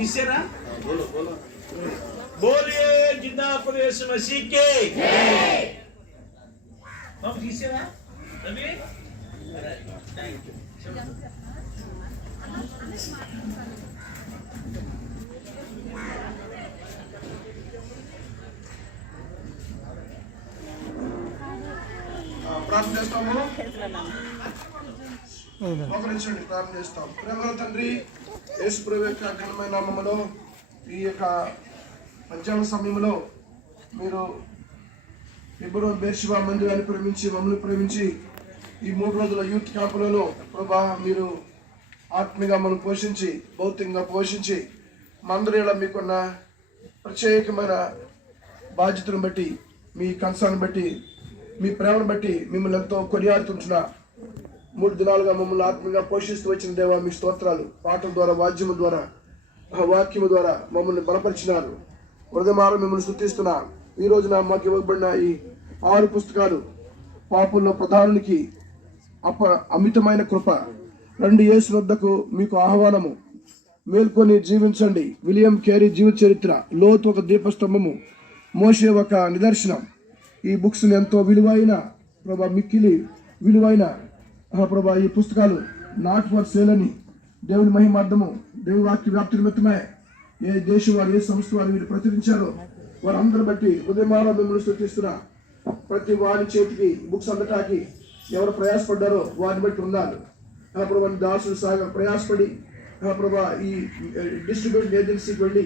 తీసారా? बोलिए जिंदा प्रदेश मसीह के बाबू తీసారా? Ravi thank you. ప్రార్థన చేస్తాము. మోకరించండి, ప్రార్థన చేస్తాం. ప్రేమల తండ్రి యేసు ప్రభు యొక్క ఘనమైన నామములో ఈ యొక్క మధ్యాహ్న సమయంలో మీరు హెబ్రోను బెర్షెబా మందిరాన్ని ప్రేమించి మమ్మల్ని ప్రేమించి ఈ 3 రోజుల యూత్ క్యాంపులలో ప్రభా మీరు ఆత్మీయంగా మనం పోషించి భౌతికంగా పోషించి మందిరంలో మీకున్న ప్రత్యేకమైన బాధ్యతను బట్టి మీ కన్సర్న్ బట్టి మీ ప్రేమను బట్టి మిమ్మల్ని ఎంతో కొనియాడుతుంటున్నా. 3 దినాలుగా మమ్మల్ని ఆత్మీయంగా పోషిస్తూ వచ్చిన దేవా మీ స్తోత్రాలు. పాటల ద్వారా, వాద్యము ద్వారా, వాక్యము ద్వారా మమ్మల్ని బలపరిచినారు. హృదయమార మిమ్మల్ని స్తుతిస్తున్నా. ఈ రోజున మాకు ఇవ్వబడిన ఈ 6 పుస్తకాలు పాపుల్లో ప్రధానునికి అమితమైన కృప. 2 యేసు వద్దకు మీకు ఆహ్వానము. మేల్కొని జీవించండి. విలియం కేరీ జీవిత చరిత్ర. లోతు ఒక దీపస్తంభము. మోషే ఒక నిదర్శనం. ఈ బుక్స్ ఎంతో విలువైన ప్రభా, మిక్కిలి విలువైన ప్రభా ఈ పుస్తకాలు నాట్ ఫర్ సేల్ అని దేవుని మహిమార్థము దేవుని వాక్య వ్యాప్తి నిమిత్తమే ఏ దేశం వారు ఏ సంస్థ వారు వీరు ప్రచురించారో వారందరూ బట్టి ఉదయమాన మిమ్మల్ని స్తుతిస్తున్నా. ప్రతి వారి చేతికి బుక్స్ అందటానికి ఎవరు ప్రయాసపడ్డారో వారిని బట్టి ఉండాలి. ప్రభా దాసులు సాగర్ ప్రయాసపడి ప్రభా ఈ డిస్ట్రిబ్యూషన్ ఏజెన్సీకి వెళ్ళి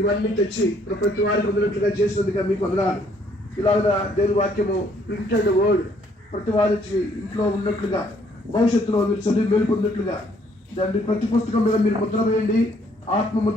ఇవన్నీ తెచ్చి ప్రతి వారికి వదిలినట్లుగా చేసినందుగా మీకు వందనాలు. ఇలాగ దేవుని వాక్యము ప్రింటెడ్ వర్డ్ ప్రతి వారికి ఇంట్లో ఉన్నట్లుగా భవిష్యత్తులో మీరు చదివి మేలు పొందినట్లుగా దాన్ని ప్రతి పుస్తకం మీద మీరు ముద్ర వేయండి. ఆత్మ ముద్ర